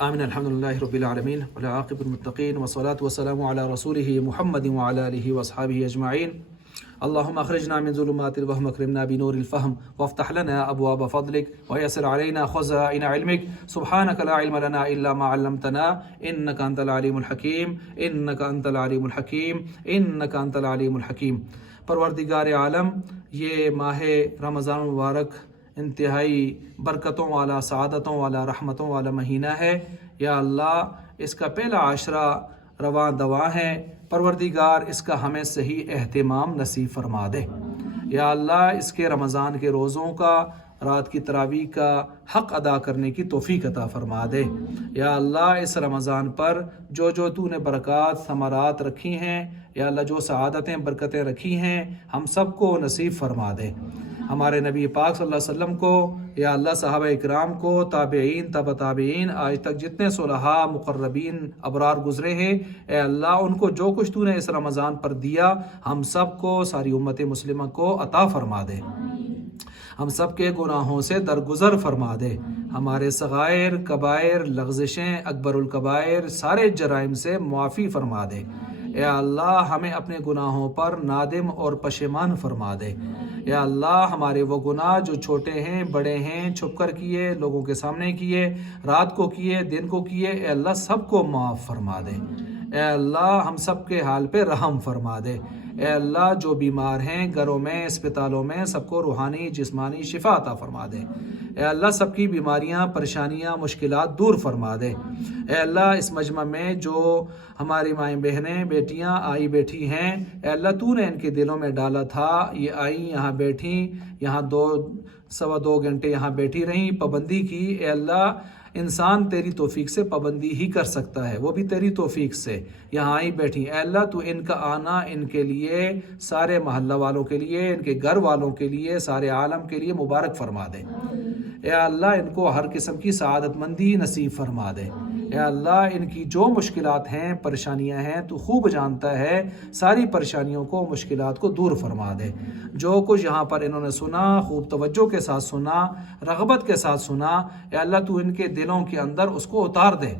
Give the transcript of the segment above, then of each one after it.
آمین الحمد للہ رب العالمین والعاقبۃ للمتقین والصلاة والسلام علی رسولہ محمد وعلی آلہ واصحابہ اجمعین اللہم اخرجنا من ظلمات الوہم اکرمنا بنور الفہم وافتح لنا ابواب فضلک ویسر علینا خزائن علمک سبحانک لا علم لنا الا ما علمتنا انک انت العلیم الحکیم انک انت العلیم الحکیم انک انت العلیم الحکیم۔ پروردگار عالم، یہ ماہ رمضان المبارک انتہائی برکتوں والا، سعادتوں والا، رحمتوں والا مہینہ ہے۔ یا اللہ، اس کا پہلا عشرہ رواں دواں ہے، پروردگار اس کا ہمیں صحیح اہتمام نصیب فرما دے۔ یا اللہ، اس کے رمضان کے روزوں کا، رات کی تراویح کا حق ادا کرنے کی توفیق عطا فرما دے۔ یا اللہ، اس رمضان پر جو تو نے برکات ثمرات رکھی ہیں، یا اللہ جو سعادتیں برکتیں رکھی ہیں، ہم سب کو نصیب فرما دے۔ ہمارے نبی پاک صلی اللہ علیہ وسلم کو، یا اللہ صحابہ اکرام کو، تابعین، تبع تابعین، آج تک جتنے صلحاء مقربین ابرار گزرے ہیں، اے اللہ ان کو جو کچھ تو نے اس رمضان پر دیا، ہم سب کو، ساری امت مسلمہ کو عطا فرما دے۔ ہم سب کے گناہوں سے درگزر فرما دے، ہمارے صغائر، کبائر، لغزشیں، اکبر الکبائر، سارے جرائم سے معافی فرما دے۔ اے اللہ، ہمیں اپنے گناہوں پر نادم اور پشیمان فرما دے۔ یا اللہ، ہمارے وہ گناہ جو چھوٹے ہیں، بڑے ہیں، چھپ کر کیے، لوگوں کے سامنے کیے، رات کو کیے، دن کو کیے، اے اللہ سب کو معاف فرما دے۔ اے اللہ، ہم سب کے حال پہ رحم فرما دے۔ اے اللہ، جو بیمار ہیں گھروں میں، اسپتالوں میں، سب کو روحانی جسمانی شفا عطا فرما دے۔ اے اللہ، سب کی بیماریاں، پریشانیاں، مشکلات دور فرما دے۔ اے اللہ، اس مجمع میں جو ہماری مائیں بہنیں، بیٹیاں آئی بیٹھی ہیں، اے اللہ تو نے ان کے دلوں میں ڈالا تھا، یہ آئیں، یہاں بیٹھیں، یہاں 2 گھنٹے یہاں بیٹھی رہیں، پابندی کی۔ اے اللہ، انسان تیری توفیق سے پابندی ہی کر سکتا ہے، وہ بھی تیری توفیق سے یہاں آئی بیٹھی۔ اے اللہ، تو ان کا آنا ان کے لیے، سارے محلہ والوں کے لیے، ان کے گھر والوں کے لیے، سارے عالم کے لیے مبارک فرما دے۔ اے اللہ، ان کو ہر قسم کی سعادت مندی نصیب فرما دے۔ اے اللہ، ان کی جو مشکلات ہیں، پریشانیاں ہیں، تو خوب جانتا ہے، ساری پریشانیوں کو، مشکلات کو دور فرما دے۔ جو کچھ یہاں پر انہوں نے سنا، خوب توجہ کے ساتھ سنا، رغبت کے ساتھ سنا، اے اللہ تو ان کے دلوں کے اندر اس کو اتار دے۔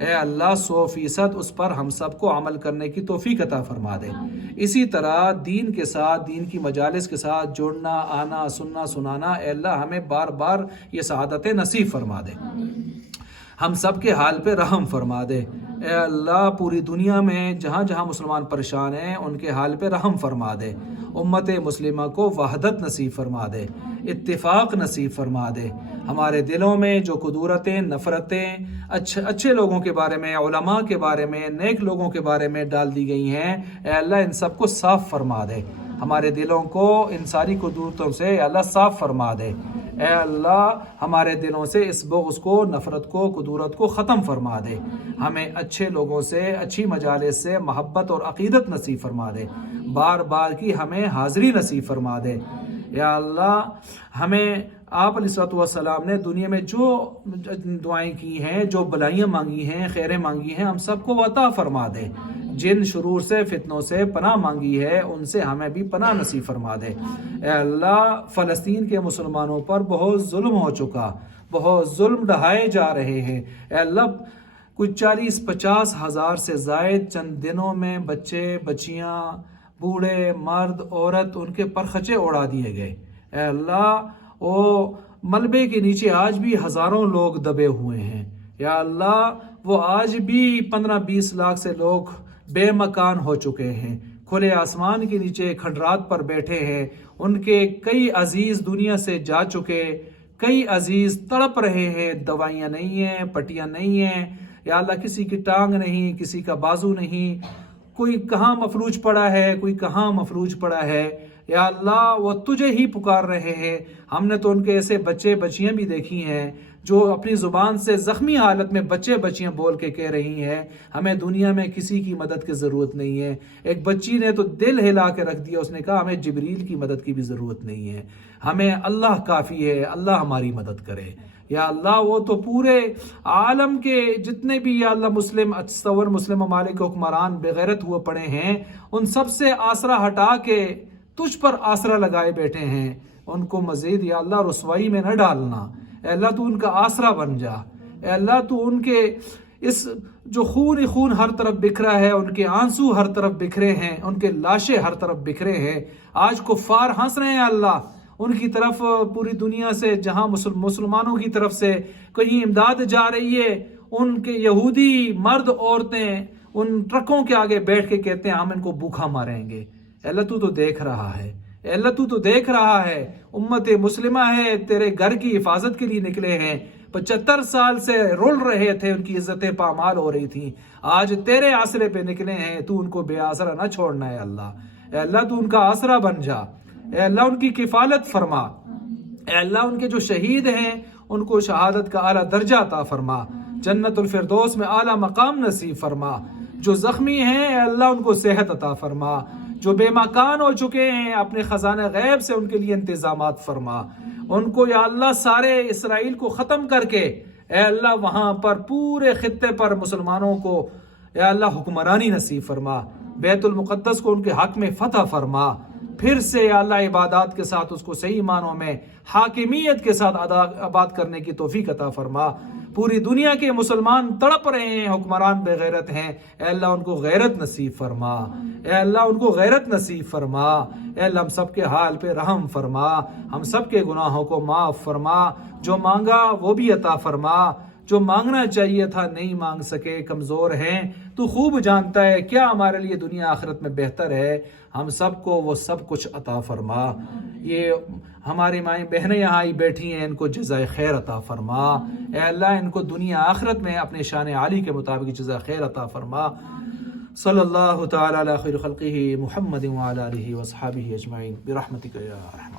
اے اللہ، 100% اس پر ہم سب کو عمل کرنے کی توفیق عطا فرما دے۔ اسی طرح دین کے ساتھ، دین کی مجالس کے ساتھ جڑنا، آنا، سننا، سنانا، اے اللہ ہمیں بار بار یہ سعادتیں نصیب فرما دے۔ ہم سب کے حال پہ رحم فرما دے۔ اے اللہ، پوری دنیا میں جہاں جہاں مسلمان پریشان ہیں، ان کے حال پہ رحم فرما دے۔ امت مسلمہ کو وحدت نصیب فرما دے، اتفاق نصیب فرما دے۔ ہمارے دلوں میں جو کدورتیں، نفرتیں، اچھے لوگوں کے بارے میں، علماء کے بارے میں، نیک لوگوں کے بارے میں ڈال دی گئی ہیں، اے اللہ ان سب کو صاف فرما دے۔ ہمارے دلوں کو ان ساری کدورتوں سے اے اللہ صاف فرما دے۔ اے اللہ، ہمارے دلوں سے اس بغض کو، نفرت کو، کدورت کو ختم فرما دے۔ ہمیں اچھے لوگوں سے، اچھی مجالس سے محبت اور عقیدت نصیب فرما دے۔ بار بار کی ہمیں حاضری نصیب فرما دے۔ یا اللہ، ہمیں آپ علیہ الصلوۃ والسلام نے دنیا میں جو دعائیں کی ہیں، جو بلائیاں مانگی ہیں، خیریں مانگی ہیں، ہم سب کو عطا فرما دے۔ جن شرور سے، فتنوں سے پناہ مانگی ہے، ان سے ہمیں بھی پناہ نصیب فرما دے۔ اے اللہ، فلسطین کے مسلمانوں پر بہت ظلم ہو چکا، بہت ظلم ڈھائے جا رہے ہیں۔ اے اللہ، کچھ 40-50 ہزار سے زائد چند دنوں میں بچے، بچیاں، بوڑھے، مرد، عورت، ان کے پرخچے اڑا دیے گئے۔ اے اللہ، وہ ملبے کے نیچے آج بھی ہزاروں لوگ دبے ہوئے ہیں۔ یا اللہ، وہ آج بھی 15-20 لاکھ سے لوگ بے مکان ہو چکے ہیں، کھلے آسمان کے نیچے کھنڈرات پر بیٹھے ہیں۔ ان کے کئی عزیز دنیا سے جا چکے، کئی عزیز تڑپ رہے ہیں، دوائیاں نہیں ہیں، پٹیاں نہیں ہیں۔ یا اللہ، کسی کی ٹانگ نہیں، کسی کا بازو نہیں، کوئی کہاں مفلوج پڑا ہے، کوئی کہاں مفلوج پڑا ہے۔ یا اللہ، وہ تجھے ہی پکار رہے ہیں۔ ہم نے تو ان کے ایسے بچے بچیاں بھی دیکھی ہیں جو اپنی زبان سے زخمی حالت میں بچے بچیاں بول کے کہہ رہی ہیں، ہمیں دنیا میں کسی کی مدد کی ضرورت نہیں ہے۔ ایک بچی نے تو دل ہلا کے رکھ دیا، اس نے کہا ہمیں جبریل کی مدد کی بھی ضرورت نہیں ہے، ہمیں اللہ کافی ہے، اللہ ہماری مدد کرے۔ یا اللہ، وہ تو پورے عالم کے جتنے بھی یا اللہ مسلم ممالک کے حکمران بغیرت ہوئے پڑے ہیں، ان سب سے آسرا ہٹا کے تجھ پر آسرا لگائے بیٹھے ہیں۔ ان کو مزید یا اللہ رسوائی میں نہ ڈالنا۔ اے اللہ، تو ان کا آسرا بن جا۔ اے اللہ تو ان کے اس جو خون ہی خون ہر طرف بکھرا ہے، ان کے آنسو ہر طرف بکھرے ہیں، ان کے لاشیں ہر طرف بکھرے ہیں، آج کفار ہنس رہے ہیں اللہ ان کی طرف، پوری دنیا سے جہاں مسلمانوں کی طرف سے کہیں امداد جا رہی ہے، ان کے یہودی مرد عورتیں ان ٹرکوں کے آگے بیٹھ کے کہتے ہیں ہم ان کو بھوکا ماریں گے۔ اے اللہ تو دیکھ رہا ہے، اے اللہ تو دیکھ رہا ہے، امت مسلمہ ہے، تیرے گھر کی حفاظت کے لیے نکلے ہیں، 75 سال سے رول رہے تھے، ان کی عزتیں پامال ہو رہی تھیں، آج تیرے آسرے پہ نکلے ہیں، تو ان کو بے آسرا نہ چھوڑنا ہے اللہ۔ اے اللہ تو ان کا آسرا بن جا، اے اللہ ان کی کفالت فرما، اے اللہ ان کے جو شہید ہیں ان کو شہادت کا اعلیٰ درجہ عطا فرما، جنت الفردوس میں اعلیٰ مقام نصیب فرما، جو زخمی ہیں اے اللہ ان کو صحت عطا فرما، جو بے مکان ہو چکے ہیں اپنے خزانہ غیب سے ان کے لیے انتظامات فرما، ان کو یا اللہ سارے اسرائیل کو ختم کر کے اے اللہ وہاں پر پورے خطے پر مسلمانوں کو اے اللہ حکمرانی نصیب فرما، بیت المقدس کو ان کے حق میں فتح فرما، پھر سے یا اللہ عبادات کے ساتھ اس کو صحیح معنوں میں حاکمیت کے ساتھ آباد کرنے کی توفیق عطا فرما۔ پوری دنیا کے مسلمان تڑپ رہے ہیں، حکمران بے غیرت ہیں، اے اللہ ان کو غیرت نصیب فرما، اے اللہ ان کو غیرت نصیب فرما، اے اللہ ہم سب کے حال پہ رحم فرما، ہم سب کے گناہوں کو معاف فرما، جو مانگا وہ بھی عطا فرما، جو مانگنا چاہیے تھا نہیں مانگ سکے، کمزور ہیں، تو خوب جانتا ہے کیا ہمارے لیے دنیا آخرت میں بہتر ہے، ہم سب کو وہ سب کچھ عطا فرما۔ یہ ہماری مائیں بہنیں یہاں آئی بیٹھی ہیں، ان کو جزائے خیر عطا فرما، اے اللہ ان کو دنیا آخرت میں اپنے شان عالی کے مطابق جزائے خیر عطا فرما۔ صلی اللہ تعالی علی خیر خلقہ محمد وعلی آلہ وصحبہ اجمعین برحمتک یا ارحم